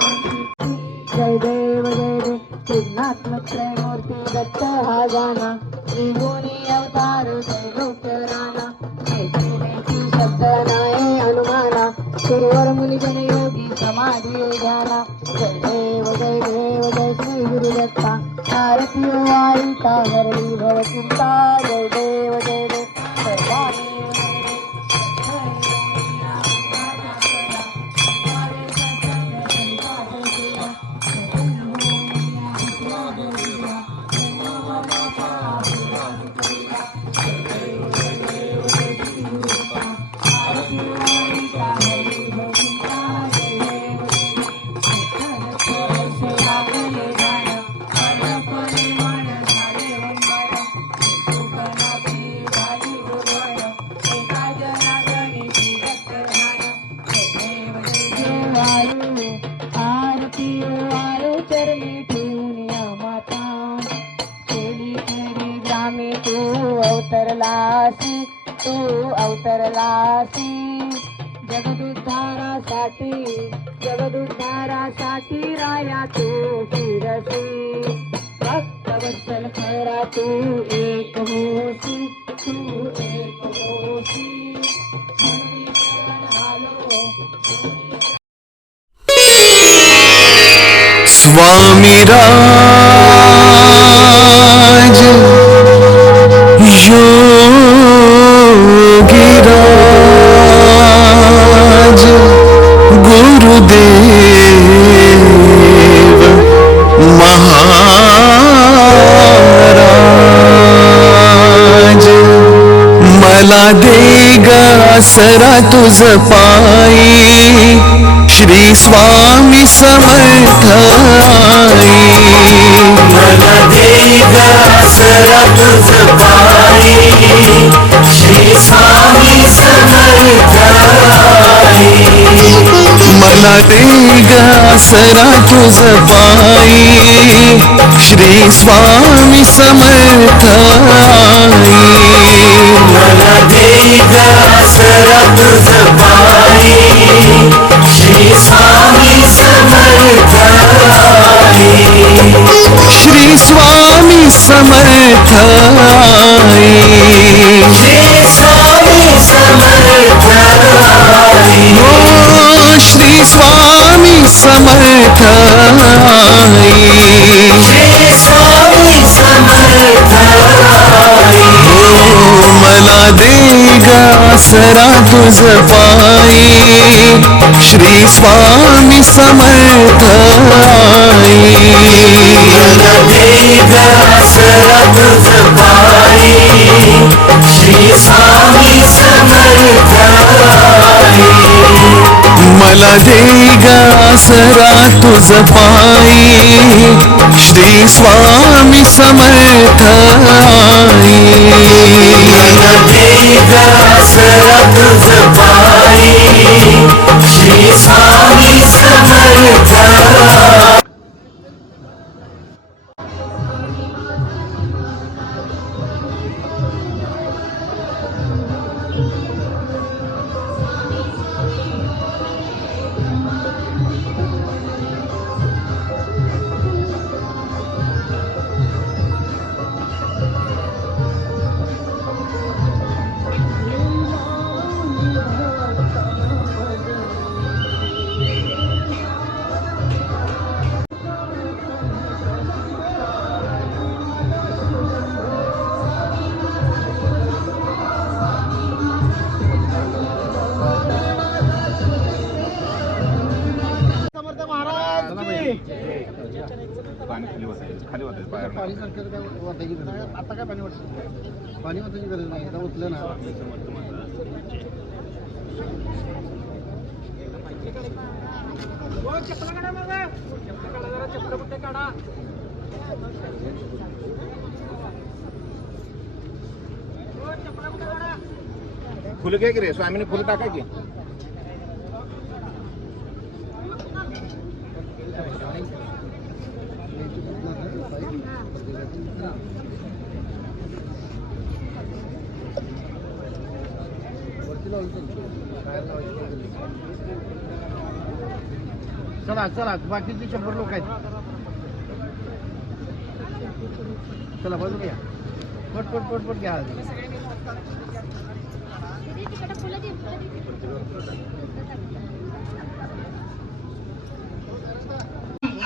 जय देव चिन्हात्मक त्रयमूर्ती दत्त हा गाना त्रिगुणी अवतार त्रैलोक राणा ऐकण्याची शब्द नाही अनुमाना गुरुवर मुनिजन योगी समाधी ध्याना जय देव जय श्री गुरुदत्ता आरती वाईता हरली भवचिंता जय देव सर्वाणी चरणी ठेवून माता केली केली ग्रामे तू अवतरलासी जगदुद्धारासाठी राया तू फिरसी भक्तवत्सल खरा तू एक होसी स्वामी राज योगी राज गुरुदेव महाराज मला दे ग आसरा तुझ पायी श्री स्वामी समर्थ मला दे ग आसरा तुझ पायी श्री स्वामी समर्थ मला दे ग आसरा तुझ पायी श्री स्वामी समर्थ मला दे ग आसरा तुझ पायी श्री स्वामी समर्थ श्री स्वामी समर्थ श्री स्वामी समर्थ श्री स्वामी समर्थ श्री स्वामी समर्थ मला दे ग आसरा तुझ पायी श्री स्वामी समर्थ मला दे ग आसरा तुझ पायी श्री स्वामी समर्थ मला दे ग आसरा तुझ पायी श्री स्वामी समर्थ मला दे ग आसरा तुझ पायी श्री स्वामी समर्थ पाणी सारखं काय वाटायची आता काय पाणी वाटतं पाणी वाटायची गरज नाही आता उचलं ना चप्पल काढा, चप्पल काढा, जरा चप्पल कुठे काढा. फुलं घे की रे स्वामीने फुलं टाका की चला चला बाकीचे 100 लोक आहेत चला बाजूला या पट पट पट पट घ्या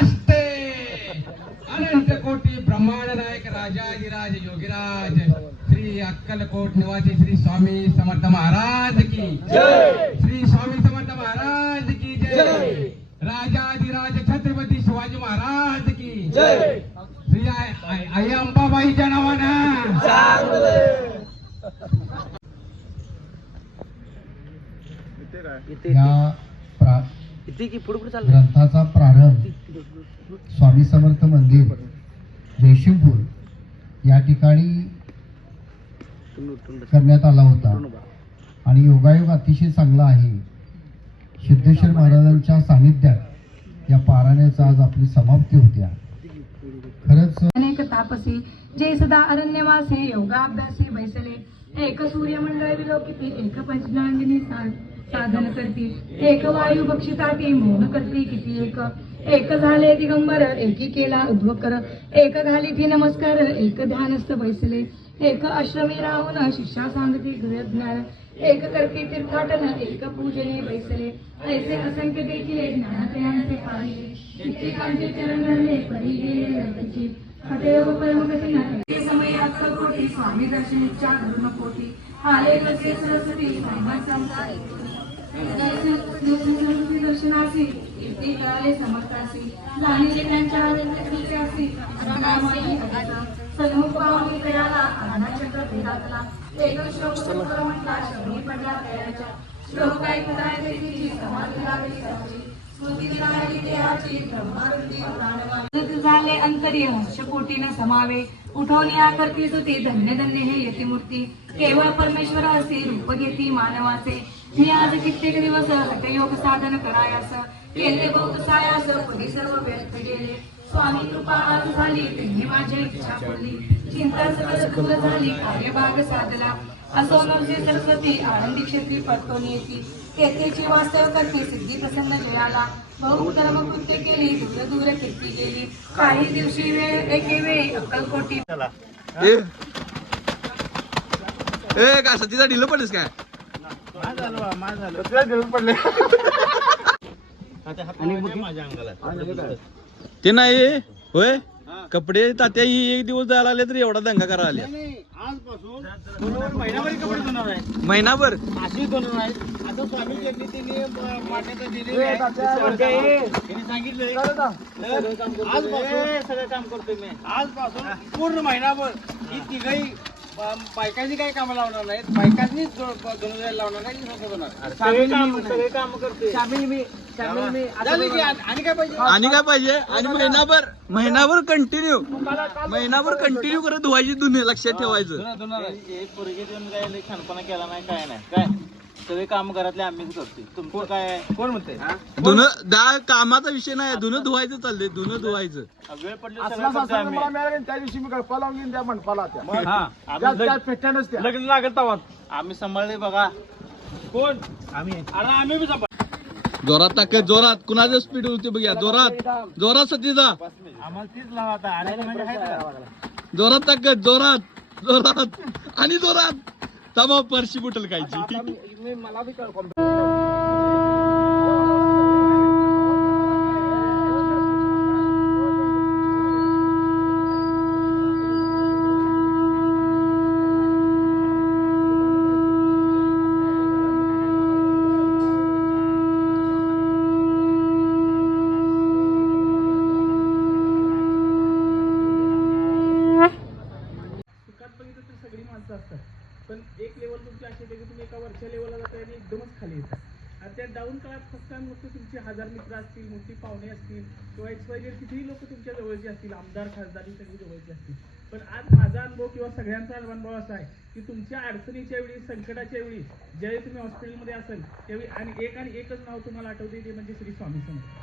असते अनंत कोटी ब्रह्मांड नायक राजाधिराज योगीराज श्री अक्कलकोट निवासी श्री स्वामी समर्थ महाराज की जय श्री स्वामी समर्थ महाराज की जय राजाधिराज छत्रपती शिवाजी महाराज की जय श्री आई अंबाबाईच्या नावानं या ग्रंथाचा प्रारंभ स्वामी समर्थ मंदिर जयशिंगपूर या ठिकाणी करण्यात आला होता आणि योगायोग अतिशय चांगला आहे. सिद्धेश्वर महाराजांच्या सानिध्यात या पारायणाचा आज आपली समाप्ती होत्या. खरंच अनेक तापसी जे सदा अरण्यवासी योगाभ्यासी बैसले एक सूर्यमंडळ विलोकिती एक पंचनांगिनी साधन करती एक वायू बक्षिताती मौन करती किती एक झाले दिगंबर एकी केला उद्वकर एक घाली ती नमस्कार एक ध्यानस्थ बैसले एक आश्रमी राहून शिक्षा सांगती ज्ञान एक करती तीर्थाटन एक पूजने बैसले ऐसे असंख्य देखील ज्ञानाचे पाहिले कित्येकांचे चरण धरले परी गेले रथची हटेव परमगती नाही समय अक्कलकोटी स्वामी दर्शनीच्या धर्म कोटी आले नसे सरस्वती सरस्वती दर्शनासी कीर्ती कळाले समर्थासी लाणीले त्यांच्या व्यक्तीची सन्मुख पाहुणी तयाला आनंदचक्र भेदातला एक श्लोक म्हटला श्रवणी पडला तयाच्या श्लोक ऐकता देखील समाधी लागली सहाची झाले अंतरी हर्षकोटीनं समावे उठवण्या करती सुती धन्य धन्य हे यतिमूर्ती केवळ परमेश्वर असे रूप घेती मानवाचे मी आज कित्येक दिवस हठयोग साधन करायास केले बहुत सायास परी सर्व व्यर्थ गेले स्वामी कृपा आज झाली त्यांनी माझी इच्छा बोलली चिंता सकल दूर झाली कार्यभाग साधला असो नरसी सरस्वती आनंदी क्षेत्री परतून येती तेथेची वास्तव करते सिद्धी प्रसन्न जयाला बहुधर्म कृत्य केली दूर दूर कीर्ती गेली काही दिवशी वेळ एके वेळी अक्कलकोटी का सतीचा ढिलं पडलीस काय ते नाही होय कपडे तात्या ही एक दिवस जायला आले तरी एवढा दंगा करायला आल्या आजपासून महिनाभर कपडे धुणार आहे महिनाभर अशी धुणार आहे आता स्वामी त्यांनी मान्यता दिली त्यांनी सांगितलं आजपासून सगळं काम करतोय मी आजपासून पूर्ण महिनाभर ही तिघही बायकांनी काही कामं लावणार नाहीत बायकांनी धुणार लावणार नाही सगळे काम करते आणि काय पाहिजे आणि महिनाभर कंटिन्यू करत धुवायची दुनिया लक्षात ठेवायचं पोरगी देऊन काय खानपणा केला नाही काय नाही काय सगळे काम घरातले आम्हीच करते तुमचं काय कोण म्हणते धुणं कामाचा विषय नाही धुणं धुवायचं चाललंय धुणं धुवायचं वेळ पडली त्या दिवशी मी गप्पा लावून घेऊन त्या मंडपाला लग्न लागत आम्ही सांभाळले बघा कोण आम्ही बी जोरात ताकद जोरात कुणाचं स्पीड होती बघा जोरात सतीचा आम्हाला तीच लावा आता जोरात ताकद जोरात आणि जोरात तमा परशी बुटल खायची मला बी पण एक लेवल तुमची अशी येते की तुम्ही एका वरच्या लेवलला जाता आणि एकदमच खाली येतात आणि त्या डाऊन काळात फक्त तुमचे 1000 मित्र असतील मोठी पाहुणे असतील किंवा एक्सवायझेड कितीही लोक तुमच्या जवळचे असतील आमदार खासदारी सगळी जवळची असतील पण आज माझा अनुभव किंवा सगळ्यांचा अनुभव असा आहे की तुमच्या अडचणीच्या वेळी, संकटाच्या वेळी, ज्यावेळी तुम्ही हॉस्पिटलमध्ये असाल त्यावेळी आणि एकच नाव तुम्हाला आठवते ते म्हणजे श्री स्वामी समर्थ.